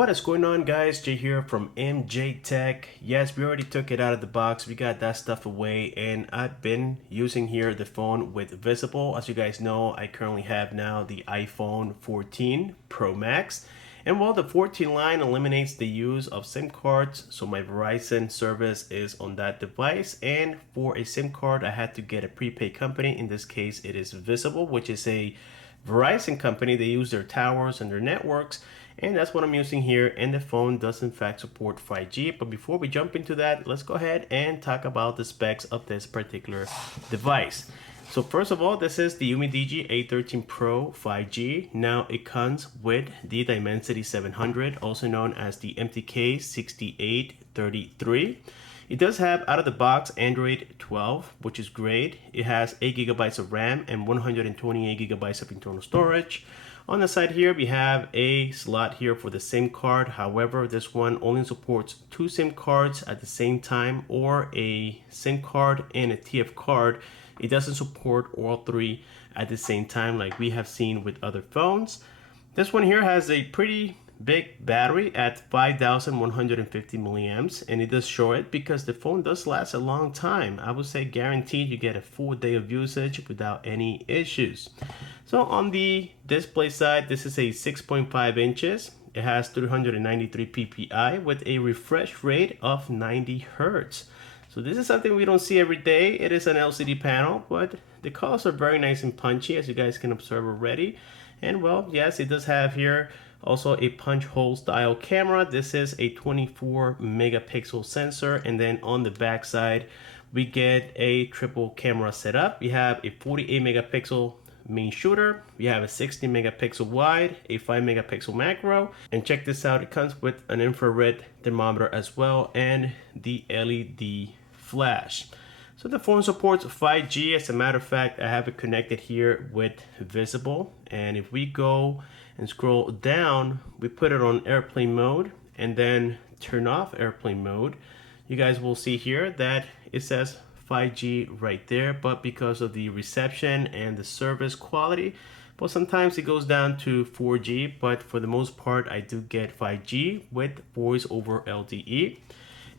What is going on, guys? Jay here from MJ Tech. Yes, we already took it out of the box. We got that stuff away, and I've been using here the phone with Visible. As you guys know, I currently have now the iPhone 14 Pro Max. And while the 14 line eliminates the use of SIM cards, so my Verizon service is on that device. And for a SIM card, I had to get a prepaid company. In this case, it is Visible, which is a Verizon company. They use their towers and their networks, and that's what I'm using here. And the phone does in fact support 5G. But before we jump into that, let's go ahead and talk about the specs of this particular device. So first of all, this is the UMIDIGI A13 Pro 5G. Now it comes with the Dimensity 700, also known as the MTK 6833. It does have out of the box Android 12, which is great. It has 8 gigabytes of RAM and 128 gigabytes of internal storage. On the side here, we have a slot here for the SIM card. However, this one only supports 2 SIM cards at the same time, or a SIM card and a TF card. It doesn't support all 3 at the same time like we have seen with other phones. This one here has a pretty big battery at 5,150 milliamps, and it does show it because the phone does last a long time. I would say guaranteed you get a full day of usage without any issues. So on the display side, this is a 6.5 inches. It has 393 ppi with a refresh rate of 90 hertz. So this is something we don't see every day. It is an LCD panel, but the colors are very nice and punchy, as you guys can observe already. And well, yes, it does have here also a punch hole style camera. This is a 24 megapixel sensor, and then on the back side we get a triple camera setup. We have a 48 megapixel main shooter, we have a 60 megapixel wide, a 5 megapixel macro, and check this out, it comes with an infrared thermometer as well and the LED flash. So the phone supports 5G. As a matter of fact, I have it connected here with Visible, and if we go and scroll down, we put it on airplane mode and then turn off airplane mode, you guys will see here that it says 5G right there, but because of the reception and the service quality, well, sometimes it goes down to 4G, but for the most part I do get 5G with voice over LTE.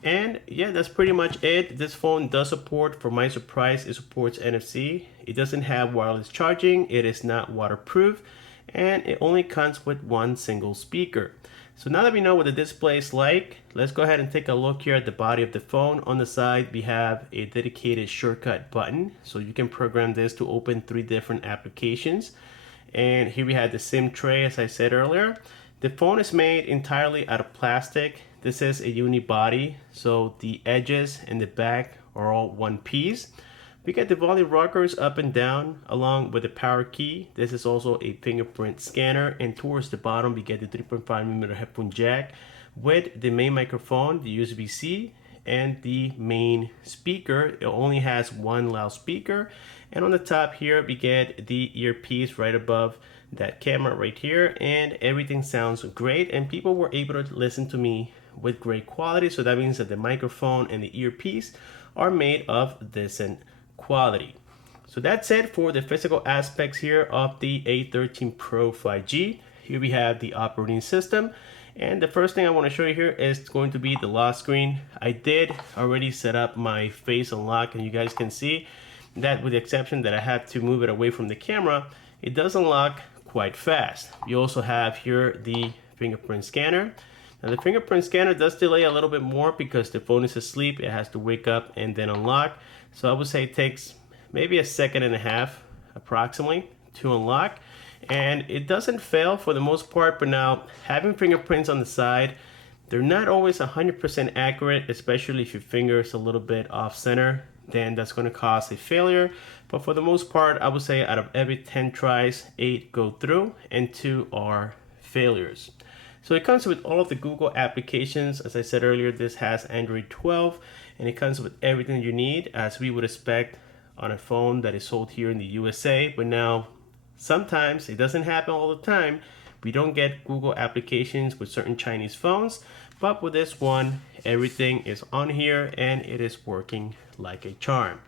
And yeah, that's pretty much it. This phone does support, for my surprise, it supports NFC. It doesn't have wireless charging, it is not waterproof, and it only comes with one single speaker. So now that we know what the display is like, let's go ahead and take a look here at the body of the phone. On the side, we have a dedicated shortcut button, so you can program this to open 3 different applications. And here we have the SIM tray, as I said earlier. The phone is made entirely out of plastic. This is a unibody, so the edges and the back are all one piece. We get the volume rockers up and down along with the power key. This is also a fingerprint scanner, and towards the bottom we get the 3.5mm headphone jack with the main microphone, the USB-C, and the main speaker. It only has one loudspeaker, and on the top here we get the earpiece right above that camera right here, and everything sounds great, and people were able to listen to me with great quality. So that means that the microphone and the earpiece are made of decent quality. So that's it for the physical aspects here of the A13 Pro 5G. Here we have the operating system, and the first thing I want to show you here is going to be the lock screen. I did already set up my face unlock, and you guys can see that with the exception that I have to move it away from the camera, it does unlock quite fast. You also have here the fingerprint scanner. Now the fingerprint scanner does delay a little bit more because the phone is asleep. It has to wake up and then unlock. So I would say it takes maybe a second and a half approximately to unlock, and it doesn't fail for the most part. But now, having fingerprints on the side, they're not always 100% accurate, especially if your finger is a little bit off center, then that's going to cause a failure. But for the most part, I would say out of every 10 tries, 8 go through and 2 are failures. So it comes with all of the Google applications. As I said earlier, this has Android 12, and it comes with everything you need, as we would expect on a phone that is sold here in the USA. But now, sometimes, it doesn't happen all the time, we don't get Google applications with certain Chinese phones, but with this one, everything is on here and it is working like a charm.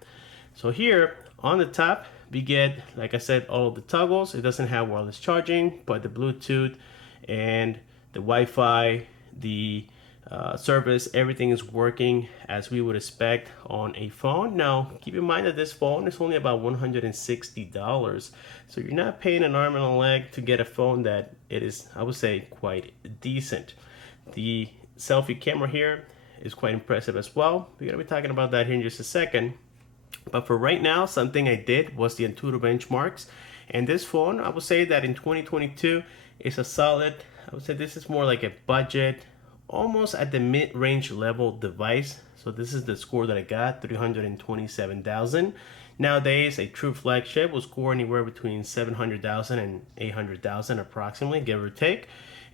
So here on the top, we get, like I said, all of the toggles. It doesn't have wireless charging, but the Bluetooth and the Wi-Fi, the service, everything is working as we would expect on a phone. Now, keep in mind that this phone is only about $160, so you're not paying an arm and a leg to get a phone that it is, I would say, quite decent. The selfie camera here is quite impressive as well. We're gonna be talking about that here in just a second. But for right now, something I did was the Antutu benchmarks. And this phone, I would say that in 2022 is a solid, I would say this is more like a budget, almost at the mid-range level device. So this is the score that I got, 327,000. Nowadays, a true flagship will score anywhere between 700,000 and 800,000 approximately, give or take.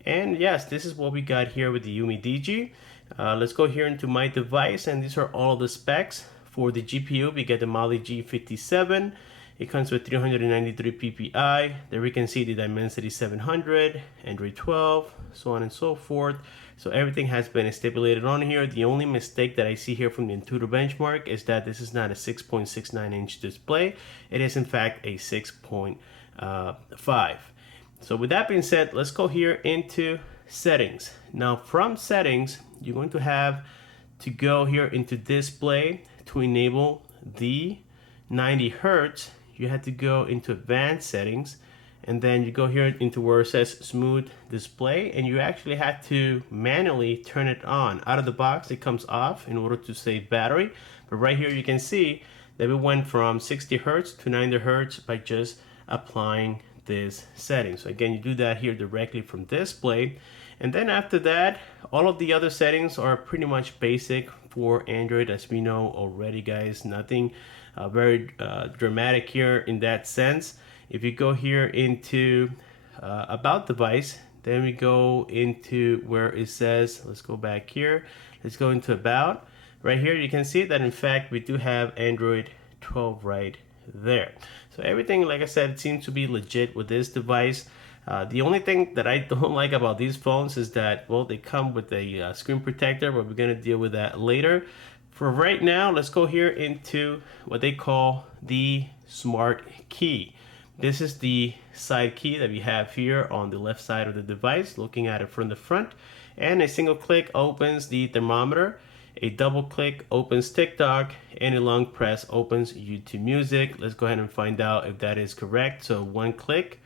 And yes, this is what we got here with the UMIDIGI. Let's go here into my device, and these are all of the specs. For the GPU, we get the Mali G57. It comes with 393 PPI. There we can see the Dimensity 700, Android 12, so on and so forth. So everything has been stipulated on here. The only mistake that I see here from the Antutu benchmark is that this is not a 6.69 inch display. It is in fact a 6.5. So with that being said, let's go here into settings. Now from settings, you're going to have to go here into display. To enable the 90 Hertz, you have to go into advanced settings, and then you go here into where it says smooth display, and you actually have to manually turn it on. Out of the box, it comes off in order to save battery. But right here, you can see that we went from 60 Hertz to 90 Hertz by just applying this setting. So again, you do that here directly from display. And then after that, all of the other settings are pretty much basic for Android, as we know already, guys. Nothing very dramatic here in that sense. If you go here into about device, then we go into where it says, let's go back here, let's go into about. Right here, you can see that in fact we do have Android 12 right there. So everything, like I said, it seems to be legit with this device. The only thing that I don't like about these phones is that, well, they come with a screen protector, but we're going to deal with that later. For right now, let's go here into what they call the smart key. This is the side key that we have here on the left side of the device, looking at it from the front. And a single click opens the thermometer. A double click opens TikTok, and a long press opens YouTube Music. Let's go ahead and find out if that is correct. So one click.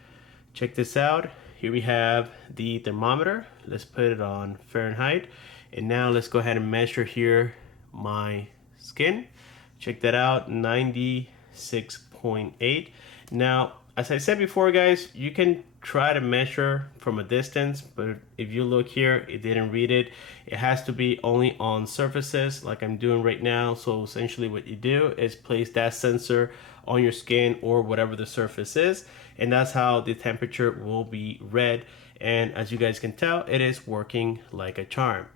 Check this out. Here we have the thermometer. Let's put it on Fahrenheit. And now let's go ahead and measure here my skin. Check that out, 96.8. Now, as I said before, guys, you can try to measure from a distance, but if you look here, it didn't read it. It has to be only on surfaces like I'm doing right now. So essentially what you do is place that sensor on your skin or whatever the surface is, and that's how the temperature will be read. And as you guys can tell, it is working like a charm.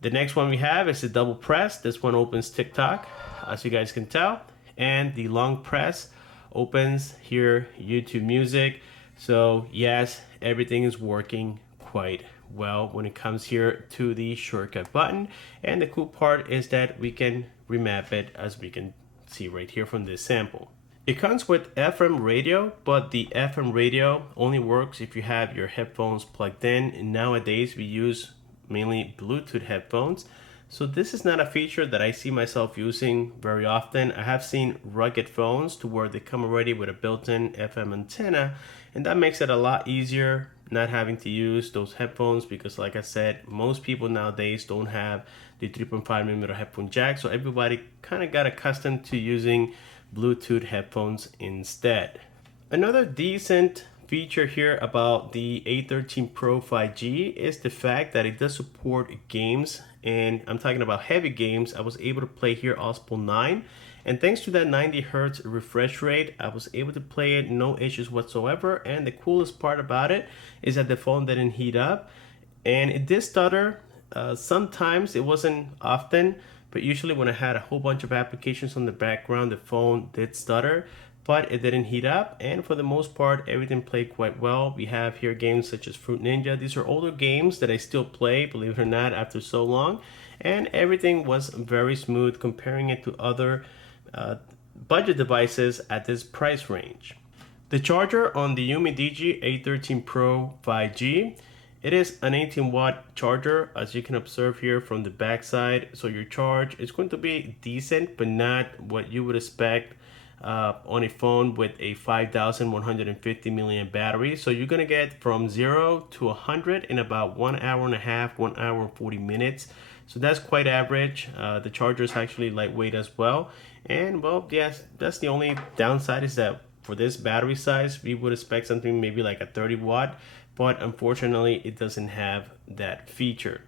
The next one we have is the double press. This one opens TikTok, as you guys can tell, and the long press opens here YouTube Music. So yes, everything is working quite well when it comes here to the shortcut button. And the cool part is that we can remap it, as we can see right here from this sample. It comes with FM radio, but the FM radio only works if you have your headphones plugged in. And nowadays we use mainly Bluetooth headphones. So this is not a feature that I see myself using very often. I have seen rugged phones to where they come already with a built-in FM antenna, and that makes it a lot easier not having to use those headphones, because like I said, most people nowadays don't have the 3.5mm headphone jack, so everybody kind of got accustomed to using Bluetooth headphones instead. Another decent feature here about the A13 Pro 5G is the fact that it does support games, and I'm talking about heavy games. I was able to play here Ospo 9, and thanks to that 90 Hertz refresh rate, I was able to play it no issues whatsoever. And the coolest part about it is that the phone didn't heat up, and it did stutter. Sometimes, it wasn't often, but usually when I had a whole bunch of applications on the background, the phone did stutter, but it didn't heat up. And for the most part, everything played quite well. We have here games such as Fruit Ninja. These are older games that I still play, believe it or not, after so long. And everything was very smooth comparing it to other budget devices at this price range. The charger on the UMIDIGI A13 Pro 5G It is an 18-watt charger, as you can observe here from the back side. So your charge is going to be decent, but not what you would expect on a phone with a 5150 milliamp battery. So you're gonna get from 0 to 100 in about 1.5 hours, 1 hour and 40 minutes. So that's quite average. The charger is actually lightweight as well. And well, yes, that's the only downside, is that for this battery size, we would expect something maybe like a 30-watt, but unfortunately it doesn't have that feature.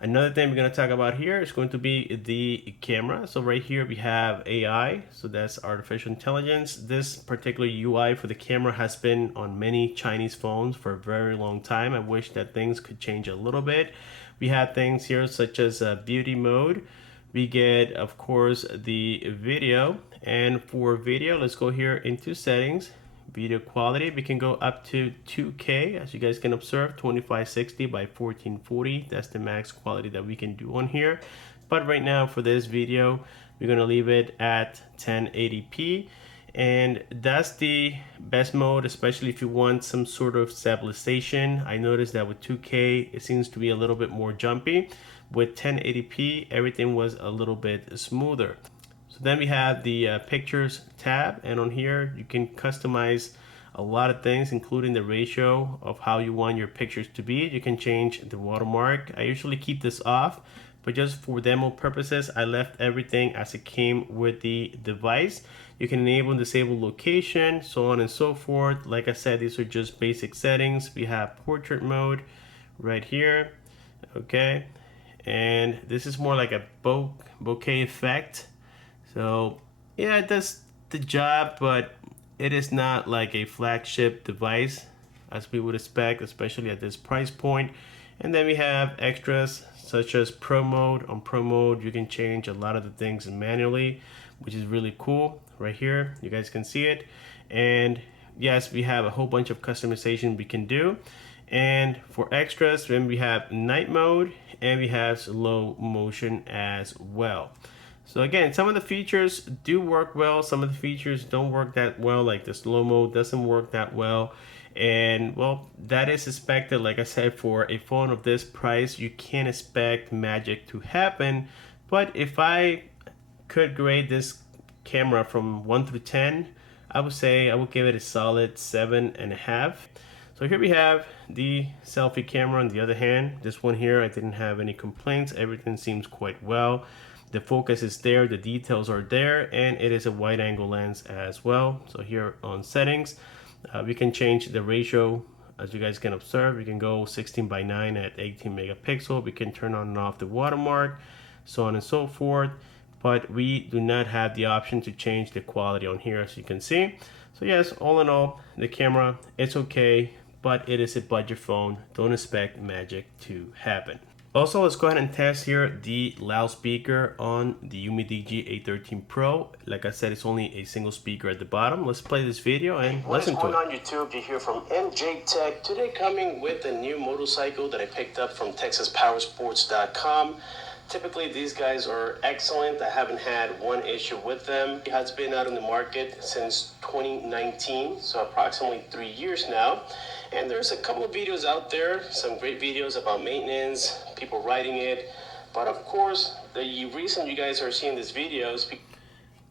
Another thing we're going to talk about here is going to be the camera. So right here we have AI, so that's artificial intelligence. This particular UI for the camera has been on many Chinese phones for a very long time. I wish that things could change a little bit. We have things here such as beauty mode. We get, of course, the video, and for video, let's go here into settings. Video quality, we can go up to 2K, as you guys can observe, 2560 by 1440. That's the max quality that we can do on here. But right now for this video, we're gonna leave it at 1080p, and that's the best mode, especially if you want some sort of stabilization. I noticed that with 2K, it seems to be a little bit more jumpy. With 1080p, everything was a little bit smoother. So then we have the pictures tab, and on here you can customize a lot of things, including the ratio of how you want your pictures to be. You can change the watermark. I usually keep this off, but just for demo purposes, I left everything as it came with the device. You can enable and disable location, so on and so forth. Like I said, these are just basic settings. We have portrait mode right here, okay, and this is more like a bokeh effect. So yeah, it does the job, but it is not like a flagship device as we would expect, especially at this price point. And then we have extras such as Pro mode. On Pro mode, you can change a lot of the things manually, which is really cool. Right here, you guys can see it. And yes, we have a whole bunch of customization we can do. And for extras, then we have night mode, and we have slow motion as well. So again, some of the features do work well, some of the features don't work that well, like the slow mode doesn't work that well. And well, that is expected. Like I said, for a phone of this price, you can't expect magic to happen. But if I could grade this camera from 1 through 10, I would say I would give it a solid 7.5. So here we have the selfie camera. On the other hand, this one here, I didn't have any complaints. Everything seems quite well. The focus is there, the details are there, and it is a wide angle lens as well. So here on settings, we can change the ratio. As you guys can observe, we can go 16:9 at 18 megapixel. We can turn on and off the watermark, so on and so forth. But we do not have the option to change the quality on here, as you can see. So yes, all in all, the camera, it's okay, but it is a budget phone. Don't expect magic to happen. Also, let's go ahead and test here the loudspeaker on the UMIDIGI A13 Pro. Like I said, it's only a single speaker at the bottom. Let's play this video and listen to it. What's going on YouTube? You hear from MJ Tech. Today coming with a new motorcycle that I picked up from TexasPowersports.com. Typically, these guys are excellent. I haven't had one issue with them. It has been out on the market since 2019, so approximately 3 years now. And there's a couple of videos out there, some great videos about maintenance, people riding it. But of course, the reason you guys are seeing these videos,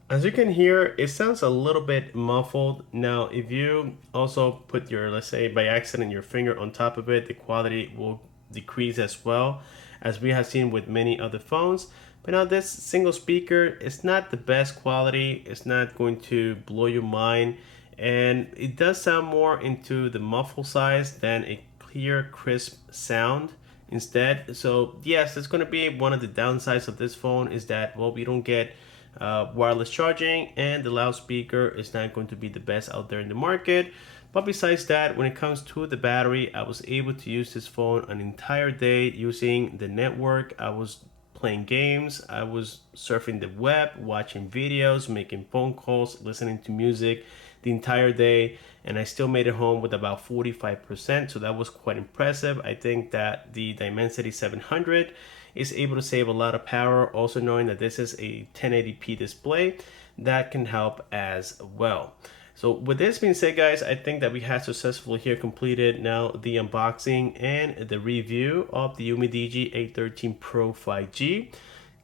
as you can hear, it sounds a little bit muffled. Now, if you also put your, let's say by accident, your finger on top of it, the quality will decrease as well, as we have seen with many other phones. But now this single speaker is not the best quality. It's not going to blow your mind. And it does sound more into the muffle size than a clear, crisp sound instead. So yes, it's going to be one of the downsides of this phone, is that, well, we don't get wireless charging, and the loudspeaker is not going to be the best out there in the market. But besides that, when it comes to the battery, I was able to use this phone an entire day using the network. I was playing games, I was surfing the web, watching videos, making phone calls, listening to music the entire day, and I still made it home with about 45%, so that was quite impressive. I think that the Dimensity 700 is able to save a lot of power. Also, knowing that this is a 1080p display, that can help as well. So with this being said, guys, I think that we have successfully here completed now the unboxing and the review of the UMIDIGI A13 Pro 5G.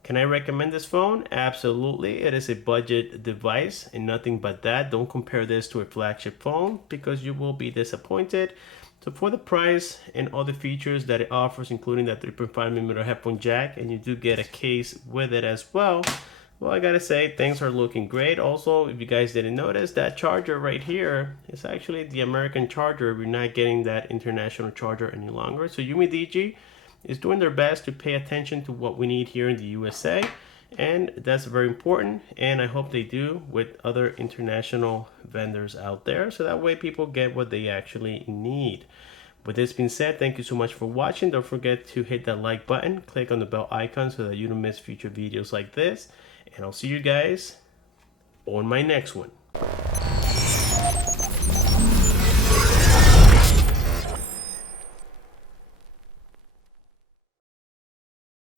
Can I recommend this phone? Absolutely. It is a budget device and nothing but that. Don't compare this to a flagship phone because you will be disappointed. So for the price and all the features that it offers, including that 3.5mm headphone jack, and you do get a case with it as well, well, I gotta say, things are looking great. Also, if you guys didn't notice, that charger right here is actually the American charger. We're not getting that international charger any longer. So UMIDIGI is doing their best to pay attention to what we need here in the USA, and that's very important, and I hope they do with other international vendors out there, so that way people get what they actually need. With this being said, thank you so much for watching. Don't forget to hit that like button, click on the bell icon so that you don't miss future videos like this, and I'll see you guys on my next one.